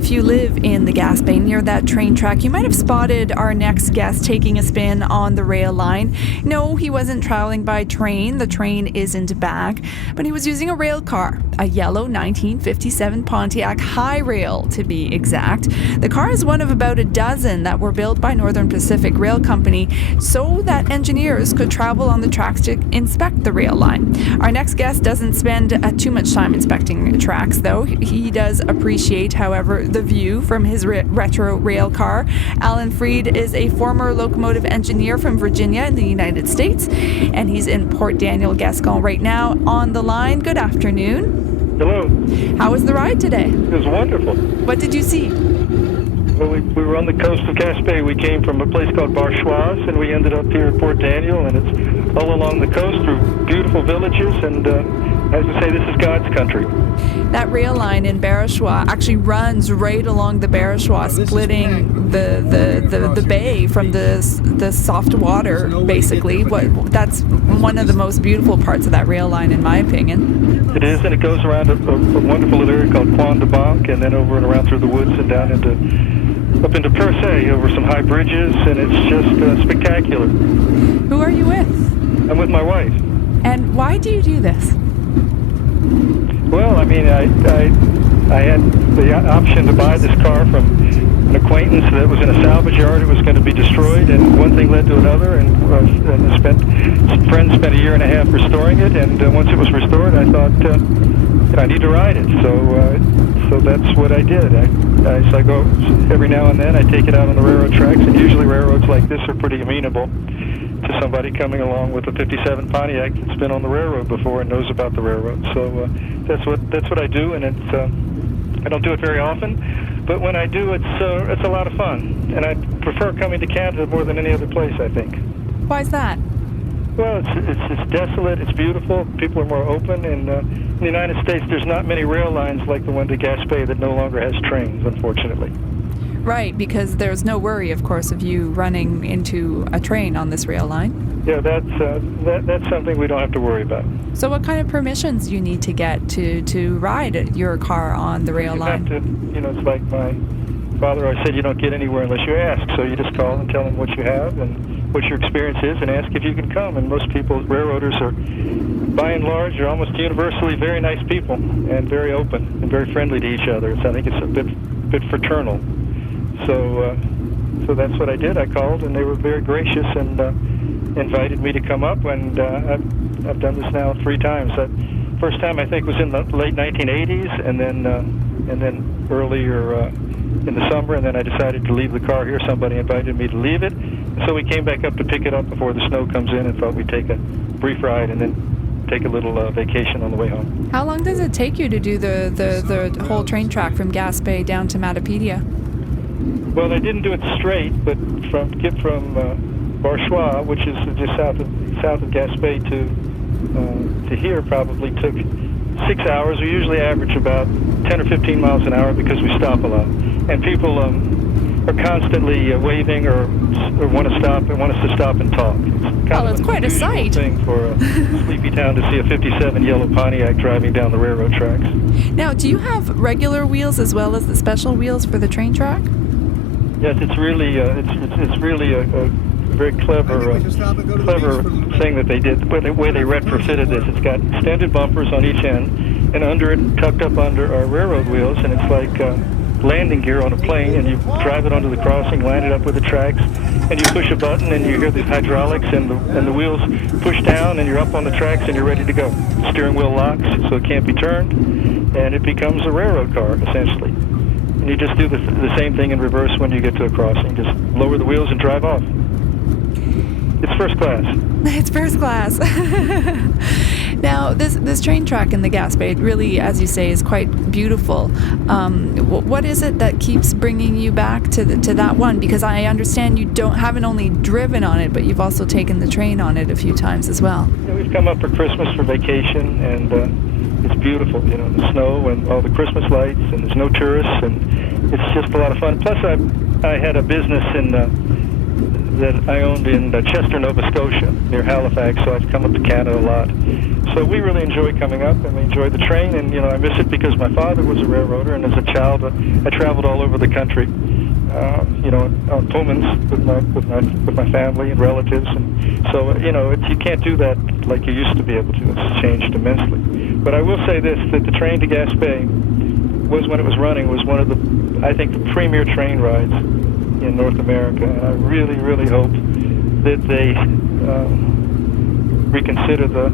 if you live in the Gaspe near that train track, you might have spotted our next guest taking a spin on the rail line. No, he wasn't traveling by train. The train isn't back, but he was using a rail car, a yellow 1957 Pontiac High Rail to be exact. The car is one of about a dozen that were built by Northern Pacific Rail Company so that engineers could travel on the tracks to inspect the rail line. Our next guest doesn't spend too much time inspecting tracks, though. He does appreciate, however, the view from his retro rail car. Alan Freed is a former locomotive engineer from Virginia in the United States, and he's in Port Daniel, Gascon right now on the line. Good afternoon. Hello. How was the ride today? It was wonderful. What did you see? Well, we were on the coast of Gaspe. We came from a place called Barachois, and we ended up here at Port Daniel, and it's all along the coast through beautiful villages, and as I say, this is God's country. That rail line in Barachois actually runs right along the Barachois, splitting the bay from the soft water, basically. That's one of the most beautiful parts of that rail line, in my opinion. It is, and it goes around a wonderful little area called Pointe de Banque, and then over and around through the woods and down up into Percé, over some high bridges, and it's just spectacular. Who are you with? I'm with my wife. And why do you do this? Well, I mean, I had the option to buy this car from an acquaintance that was in a salvage yard. It was going to be destroyed, and one thing led to another, and friends spent a year and a half restoring it, and once it was restored, I thought, I need to ride it, so that's what I did. So I go every now and then, I take it out on the railroad tracks, and usually railroads like this are pretty amenable to somebody coming along with a 57 Pontiac that's been on the railroad before and knows about the railroad. So that's what I do, and I don't do it very often, but when I do, it's a lot of fun, and I prefer coming to Canada more than any other place, I think. Why is that? Well, it's desolate, it's beautiful, people are more open, and in the United States there's not many rail lines like the one to Gaspe that no longer has trains, unfortunately. Right, because there's no worry, of course, of you running into a train on this rail line. Yeah, that's something we don't have to worry about. So what kind of permissions do you need to get to ride your car on the rail line? You have to, it's like my father always said, you don't get anywhere unless you ask. So you just call and tell them what you have and what your experience is and ask if you can come. And most people, railroaders are, by and large, are almost universally very nice people and very open and very friendly to each other. So I think it's a bit fraternal. So that's what I did. I called, and they were very gracious and invited me to come up. And I've done this now 3 times. First time I think was in the late 1980s, and then earlier in the summer. And then I decided to leave the car here. Somebody invited me to leave it, so we came back up to pick it up before the snow comes in, and thought we'd take a brief ride and then take a little vacation on the way home. How long does it take you to do the whole train track from Gaspe down to Matapedia? Well, I didn't do it straight, but from Barachois, which is just south of Gaspe, to here probably took 6 hours. We usually average about 10 or 15 miles an hour because we stop a lot, and people are constantly waving or want us to stop and talk. It's quite a sight. Thing for a sleepy town to see a 57 yellow Pontiac driving down the railroad tracks. Now, do you have regular wheels as well as the special wheels for the train track? Yes, it's really a very clever thing that they did. The way they retrofitted this, it's got extended bumpers on each end, and under it, tucked up under our railroad wheels, and it's like landing gear on a plane, and you drive it onto the crossing, line it up with the tracks, and you push a button, and you hear these hydraulics, and the wheels push down, and you're up on the tracks, and you're ready to go. The steering wheel locks, so it can't be turned, and it becomes a railroad car, essentially. And you just do the same thing in reverse when you get to a crossing. Just lower the wheels and drive off. It's first class. It's first class. Now, this train track in the Gaspe, really, as you say, is quite beautiful. What is it that keeps bringing you back to that one? Because I understand you haven't only driven on it, but you've also taken the train on it a few times as well. Yeah, we've come up for Christmas for vacation, and it's beautiful, the snow and all the Christmas lights, and there's no tourists, and it's just a lot of fun. Plus, I had a business that I owned in Chester, Nova Scotia, near Halifax, so I've come up to Canada a lot. So we really enjoy coming up, and we enjoy the train, and I miss it because my father was a railroader, and as a child I traveled all over the country, on Pullmans with my family and relatives, and so you can't do that like you used to be able to. It's changed immensely. But I will say this: that the train to Gaspe was, when it was running, was one of I think the premier train rides in North America, and I really, really hope that they reconsider the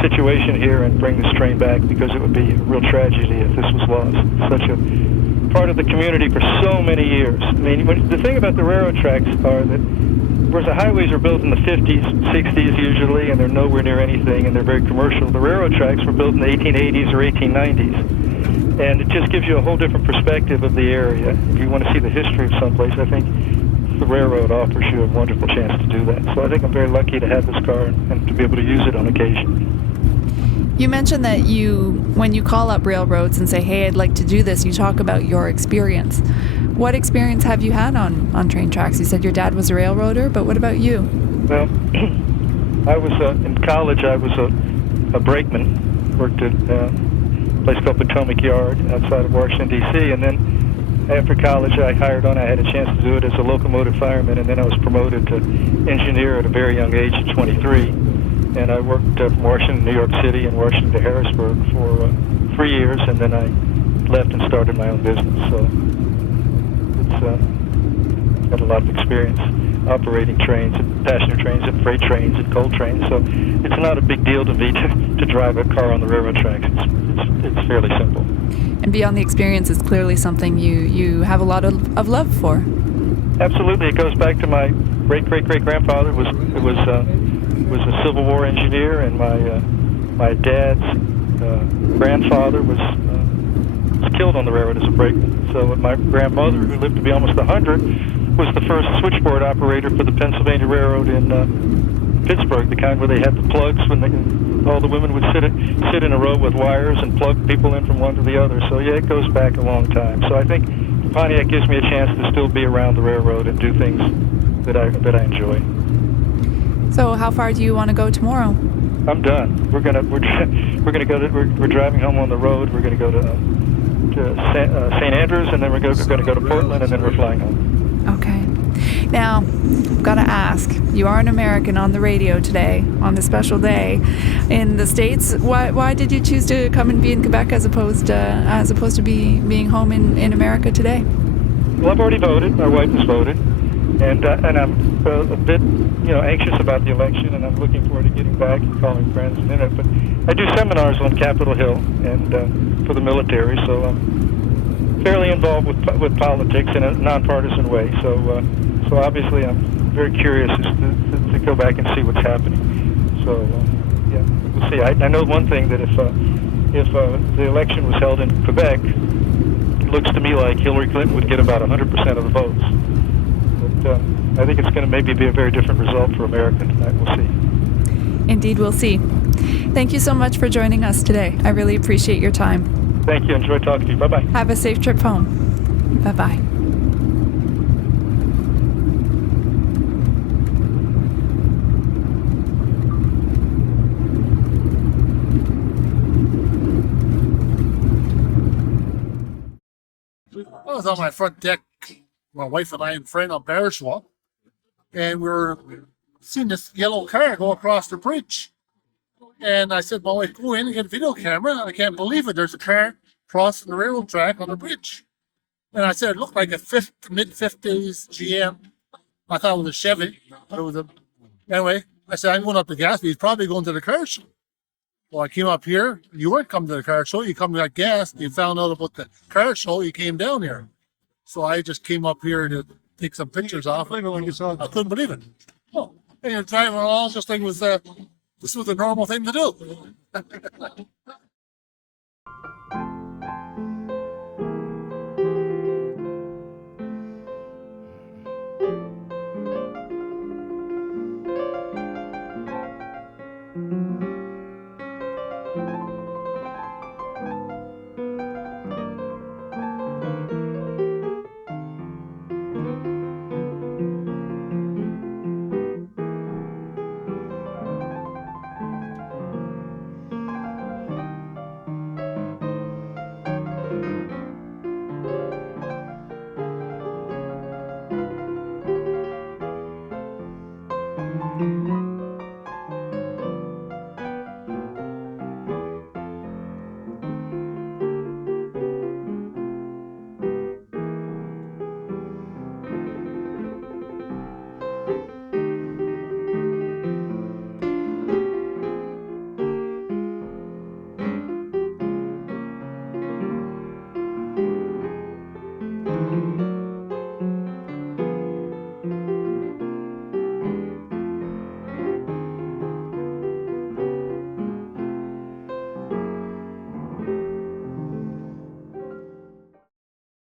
situation here and bring this train back, because it would be a real tragedy if this was lost. Such a part of the community for so many years. I mean, the thing about the railroad tracks are that, whereas the highways are built in the 50s, 60s usually, and they're nowhere near anything, and they're very commercial, the railroad tracks were built in the 1880s or 1890s. And it just gives you a whole different perspective of the area. If you want to see the history of someplace, I think the railroad offers you a wonderful chance to do that. So I think I'm very lucky to have this car and to be able to use it on occasion. You mentioned that when you call up railroads and say, hey, I'd like to do this, you talk about your experience. What experience have you had on train tracks? You said your dad was a railroader, but what about you? Well, I was in college. I was a brakeman, worked at a place called Potomac Yard outside of Washington, D.C., and then after college I had a chance to do it as a locomotive fireman, and then I was promoted to engineer at a very young age at 23. And I worked from Washington to New York City and Washington to Harrisburg for 3 years, and then I left and started my own business. So it's got a lot of experience operating trains, and passenger trains, and freight trains, and coal trains. So it's not a big deal to me to drive a car on the railroad tracks. It's fairly simple. And beyond the experience, it's clearly something you have a lot of love for. Absolutely, it goes back to my great-great-great-grandfather was a Civil War engineer, and my dad's grandfather was killed on the railroad as a brakeman. So my grandmother, who lived to be almost 100, was the first switchboard operator for the Pennsylvania Railroad in Pittsburgh, the kind where they had the plugs when all the women would sit in a row with wires and plug people in from one to the other. So yeah, it goes back a long time. So I think Pontiac gives me a chance to still be around the railroad and do things that I enjoy. So how far do you want to go tomorrow? I'm done. We're driving home on the road. We're gonna go to St. Andrews, and then we're gonna go to Portland, and then we're flying home. Okay. Now, I've got to ask, you are an American on the radio today, on this special day in the States. Why did you choose to come and be in Quebec as opposed to being home in America today? Well, I've already voted. My wife has voted, and I'm a bit anxious about the election, and I'm looking forward to getting back and calling friends in it. But I do seminars on Capitol Hill and for the military, so I'm fairly involved with politics in a nonpartisan way. So obviously I'm very curious to go back and see what's happening. So yeah, we'll see. I know one thing, that if the election was held in Quebec, it looks to me like Hillary Clinton would get about 100% of the votes. But I think it's going to maybe be a very different result for America tonight. We'll see. Indeed, we'll see. Thank you so much for joining us today. I really appreciate your time. Thank you. Enjoy talking to you. Bye-bye. Have a safe trip home. Bye-bye. I was on my front deck, my wife and I and friend on Barachois, and we were seeing this yellow car go across the bridge. And I said, my wife, go in and get a video camera. I can't believe it. There's a car crossing the railroad track on the bridge. And I said, it looked like a mid-50s GM. I thought it was a Chevy, but it was a... Anyway, I said, I'm going up to Gaspe. He's probably going to the car show. Well, I came up here. You weren't coming to the car show. You come to that gas. You found out about the car show. You came down here. So I just came up here to take some pictures off. I couldn't believe it. Oh, and you're driving along just like this was a normal thing to do.